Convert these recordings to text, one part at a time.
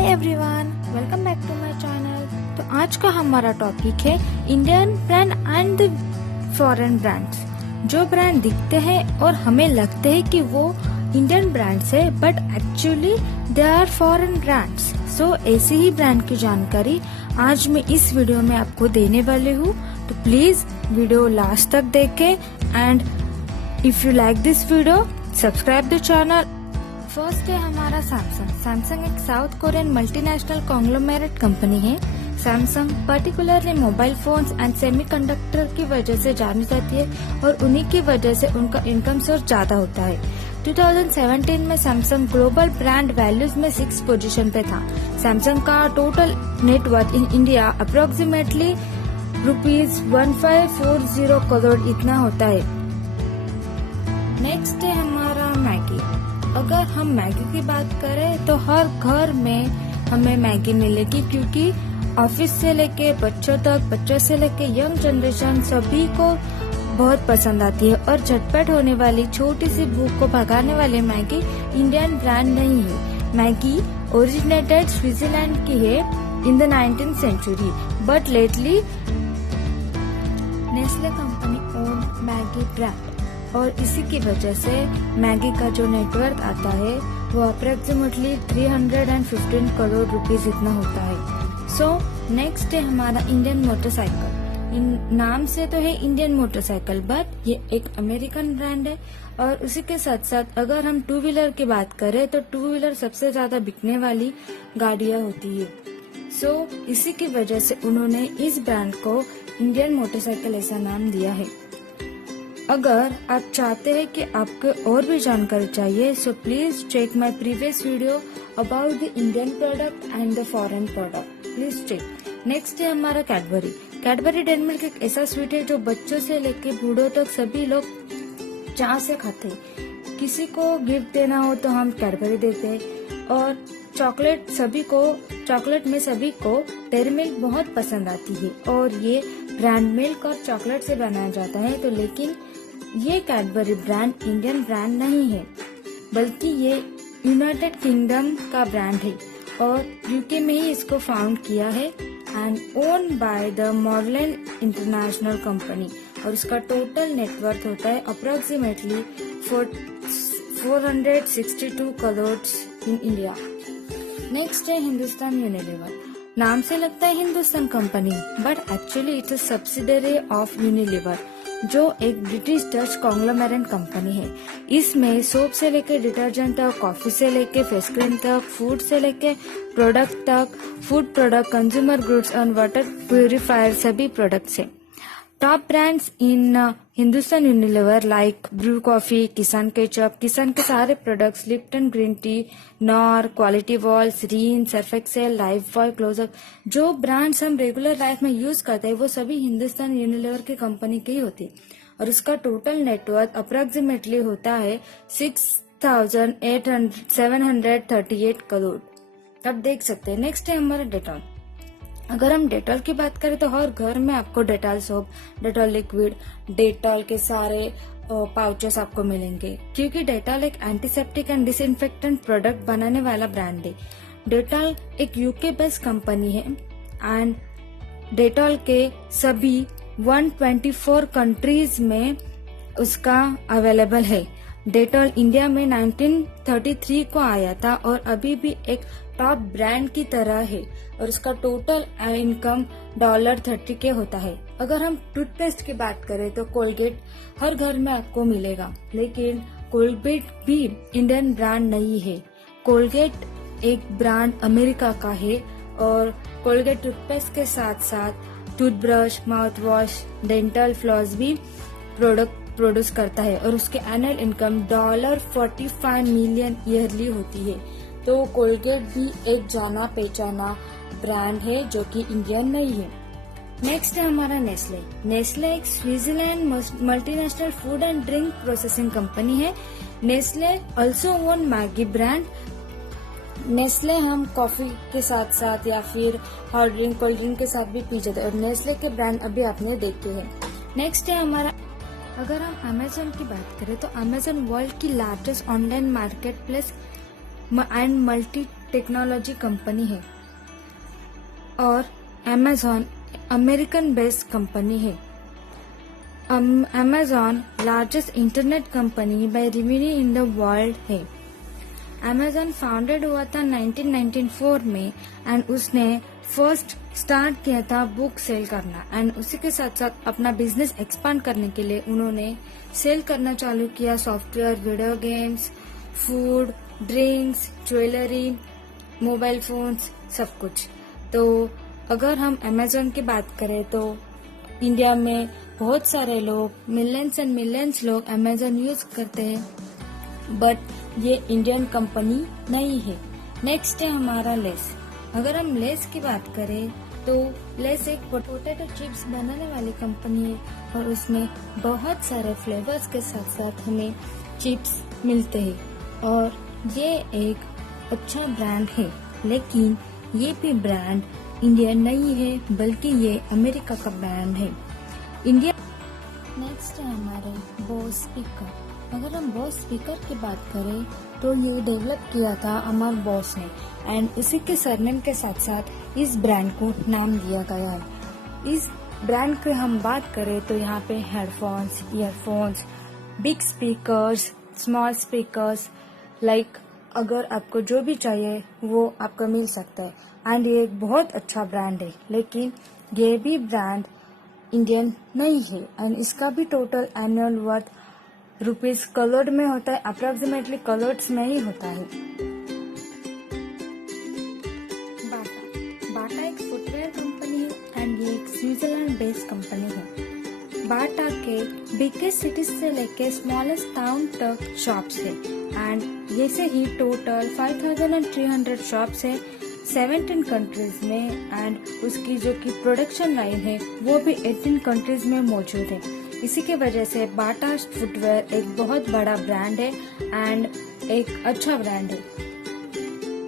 Hi everyone, welcome back to my channel. तो आज का हमारा टॉपिक है Indian brand and foreign brands. जो ब्रांड दिखते हैं और हमें लगते हैं कि वो इंडियन ब्रांड्स है, but actually they are foreign brands. So ऐसे ही ब्रांड की जानकारी आज मैं इस वीडियो में आपको देने वाली हूँ। तो प्लीज वीडियो लास्ट तक देखें and if you like this video subscribe the channel. First है हमारा सैमसंग एक South Korean multinational conglomerate company है। Samsung particularly mobile phones and semiconductor की वजह से जानी जाती है और उन्हीं की वजह से उनका इनकम सोर्स ज्यादा होता है। 2017 में सैमसंग ग्लोबल ब्रांड वैल्यूज में 6 पोजीशन पे था। सैमसंग का total net worth in India approximately ₹1540 crore इतना होता है। नेक्स्ट है हमारा मैगी। अगर हम मैगी की बात करें तो हर घर में हमें मैगी मिलेगी, क्योंकि ऑफिस से लेके बच्चों तक, बच्चों से लेके यंग जनरेशन सभी को बहुत पसंद आती है। और झटपट होने वाली छोटी सी भूख को भगाने वाली मैगी इंडियन ब्रांड नहीं है। मैगी ओरिजिनेटेड स्विट्जरलैंड की है in the 19th century, but lately Nestle company own Maggi brand और इसी की वजह से मैगी का जो नेटवर्थ आता है वो अप्रोक्सीमेटली 315 करोड़ रुपीस इतना होता है। सो नेक्स्ट है हमारा इंडियन मोटरसाइकिल। इन नाम से तो है इंडियन मोटरसाइकिल, बट ये एक अमेरिकन ब्रांड है। और उसी के साथ साथ अगर हम टू व्हीलर की बात करें तो टू व्हीलर सबसे ज्यादा बिकने वाली गाड़ियां होती है। सो इसी की वजह से उन्होंने इस ब्रांड को इंडियन मोटरसाइकिल ऐसा नाम दिया है। अगर आप चाहते हैं कि आपको और भी जानकारी चाहिए, so please check my previous video about the Indian product and the foreign product, please check. Next है हमारा कैडबरी डेयरी मिल्क एक ऐसा स्वीट है जो बच्चों से लेके बूढ़ों तक सभी लोग चाह से खाते हैं। किसी को गिफ्ट देना हो तो हम कैडबरी देते हैं। और चॉकलेट में सभी को डेयरी मिल्क बहुत पसंद आती है और ये ब्रांड मिल्क और चॉकलेट से बनाया जाता है। तो लेकिन ये कैडबरी ब्रांड इंडियन ब्रांड नहीं है, बल्कि ये यूनाइटेड किंगडम का ब्रांड है और यूके में ही इसको फाउंड किया है and own by the Moreland international company. और इसका टोटल नेटवर्थ होता है approximately 462 crore in India. Next है हिंदुस्तान यूनिलीवर। नाम से लगता है Hindustan company, but actually it is subsidiary of Unilever, जो एक ब्रिटिश डच कॉन्ग्लोमेरेट कंपनी है। इसमें सोप से लेके डिटर्जेंट तक, कॉफी से लेके फेस क्रीम तक, फूड से लेके प्रोडक्ट तक, फूड प्रोडक्ट, कंज्यूमर गुड्स और वाटर प्यूरिफायर सभी प्रोडक्ट्स है। Top brands in Hindustan Unilever like Bru coffee, Kissan ketchup, Kissan के सारे products, Lipton green tea, Knorr, Kwality Wall's, Rin, Surf Excel, Lifebuoy, Closeup, जो ब्रांड्स हम रेगुलर लाइफ में use करते हैं वो सभी हिंदुस्तान यूनिलीवर की कंपनी की होती है। और इसका टोटल नेटवर्थ अप्रोक्सीमेटली होता है 6,738 करोड़। अब देख सकते हैं। नेक्स्ट है हमारा डेटॉल। अगर हम डेटॉल की बात करें तो हर घर में आपको Dettol soap, Dettol liquid, Dettol के सारे पाउचेस आपको मिलेंगे, क्योंकि डेटॉल एक एंटीसेप्टिक एंड डिसइंफेक्टेंट प्रोडक्ट बनाने वाला ब्रांड है। डेटॉल एक यूके बेस्ड कंपनी है एंड डेटॉल के सभी 124 कंट्रीज में उसका अवेलेबल है। डेटॉल इंडिया में 1933 को आया था और अभी भी एक टॉप ब्रांड की तरह है और इसका टोटल इनकम $30 के होता है। अगर हम टूथपेस्ट की बात करें तो कोलगेट हर घर में आपको मिलेगा, लेकिन कोलगेट भी इंडियन ब्रांड नहीं है। कोलगेट एक ब्रांड अमेरिका का है और कोलगेट टूथपेस्ट के साथ साथ toothbrush, mouth wash, dental floss भी प्रोड्यूस करता है और उसके एनुअल इनकम $45 मिलियन ईयरली होती है। तो कोलगेट भी एक जाना पहचाना ब्रांड है जो कि इंडियन नहीं है। नेक्स्ट है हमारा नेस्ले एक Switzerland multinational food and drink processing company है। Nestle also own Maggi brand. Nestle हम कॉफी के साथ साथ या फिर हॉट ड्रिंक, कोल्ड ड्रिंक के साथ भी पी जाते हैं और नेस्ले के ब्रांड अभी आपने देखे हैं। नेक्स्ट है हमारा, अगर हम अमेजोन की बात करें तो अमेजोन वर्ल्ड की largest online market place and multi technology company है और अमेज़न अमेरिकन बेस्ड कंपनी है। Amazon largest internet company by revenue in the world है। अमेज़न फाउंडेड हुआ था 1994 में एंड उसने फर्स्ट स्टार्ट किया था बुक सेल करना एंड उसी के साथ साथ अपना बिजनेस एक्सपांड करने के लिए उन्होंने सेल करना चालू किया software, video games, food, drinks, jewellery, mobile phones, सब कुछ। तो अगर हम अमेज़न की बात करें तो इंडिया में बहुत सारे लोग, मिलियंस एंड मिलियंस लोग अमेज़न यूज करते हैं, बट ये इंडियन कंपनी नहीं है। नेक्स्ट है हमारा लेस। अगर हम लेस की बात करें तो लेस एक पोटैटो चिप्स बनाने वाली कंपनी है और उसमें बहुत सारे फ्लेवर्स के साथ साथ हमें चिप्स मिलते हैं और ये एक अच्छा ब्रांड है, लेकिन ये भी ब्रांड इंडियन नहीं है बल्कि ये अमेरिका का ब्रांड है। इंडिया। नेक्स्ट है हमारे बोस स्पीकर। अगर हम बोस स्पीकर की बात करें तो ये डेवलप किया था अमर बोस ने एंड इसी के सरनेम के साथ साथ इस ब्रांड को नाम दिया गया है। इस ब्रांड की हम बात करें तो यहाँ पे headphones, earphones, big speakers, small speakers, like अगर आपको जो भी चाहिए वो आपको मिल सकता है एंड ये एक बहुत अच्छा ब्रांड है, लेकिन ये भी ब्रांड इंडियन नहीं है एंड इसका भी total annual worth rupees crore में होता है, अप्रोक्सीमेटली करोड़ में ही होता है। बाटा एक फुटवेयर कंपनी है एंड ये एक स्विट्जरलैंड बेस्ड कंपनी है। बाटा के बिगेस्ट सिटीज से लेके स्मॉलेस्ट टाउन तक शॉप्स है एंड जैसे ही टोटल 5300 शॉप्स है 17 कंट्रीज में एंड उसकी जो कि प्रोडक्शन लाइन है वो भी 18 कंट्रीज में मौजूद है। इसी के वजह से बाटा फुटवेयर एक बहुत बड़ा ब्रांड है एंड एक अच्छा ब्रांड है।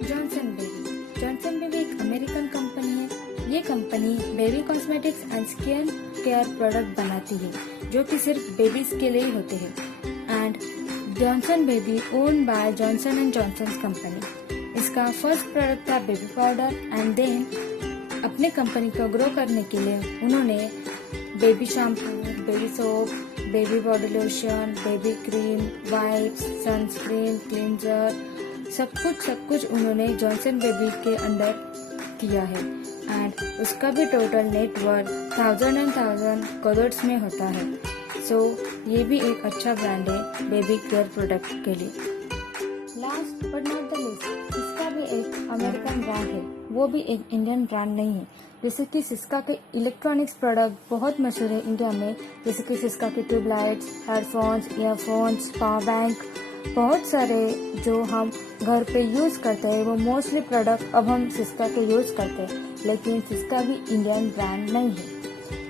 जॉनसन बेबी एक अमेरिकन कंपनी है। ये company baby cosmetics and skin care product बनाती है जो कि सिर्फ बेबीज के लिए होते हैं and Johnson baby own by Johnson and Johnson company. इसका फर्स्ट प्रोडक्ट था बेबी पाउडर एंड देन अपने कंपनी को ग्रो करने के लिए उन्होंने baby shampoo, baby soap, baby body lotion, baby cream, wipes, sunscreen, cleanser, सब कुछ उन्होंने जॉनसन बेबी के अंडर किया है एंड उसका भी टोटल नेटवर्थ 1000 करोड़ में होता है। सो ये भी एक अच्छा ब्रांड है बेबी केयर प्रोडक्ट के लिए। Last but not the least, इसका भी एक अमेरिकन ब्रांड है, वो भी एक इंडियन ब्रांड नहीं है। जैसे कि सिस्का के इलेक्ट्रॉनिक्स प्रोडक्ट बहुत मशहूर है इंडिया में, जैसे कि सिस्का के tubelights, headphones, earphones, power bank, बहुत सारे जो हम घर पे यूज करते हैं वो मोस्टली प्रोडक्ट अब हम सिस्का के यूज करते हैं, लेकिन सिस्का भी इंडियन ब्रांड नहीं है।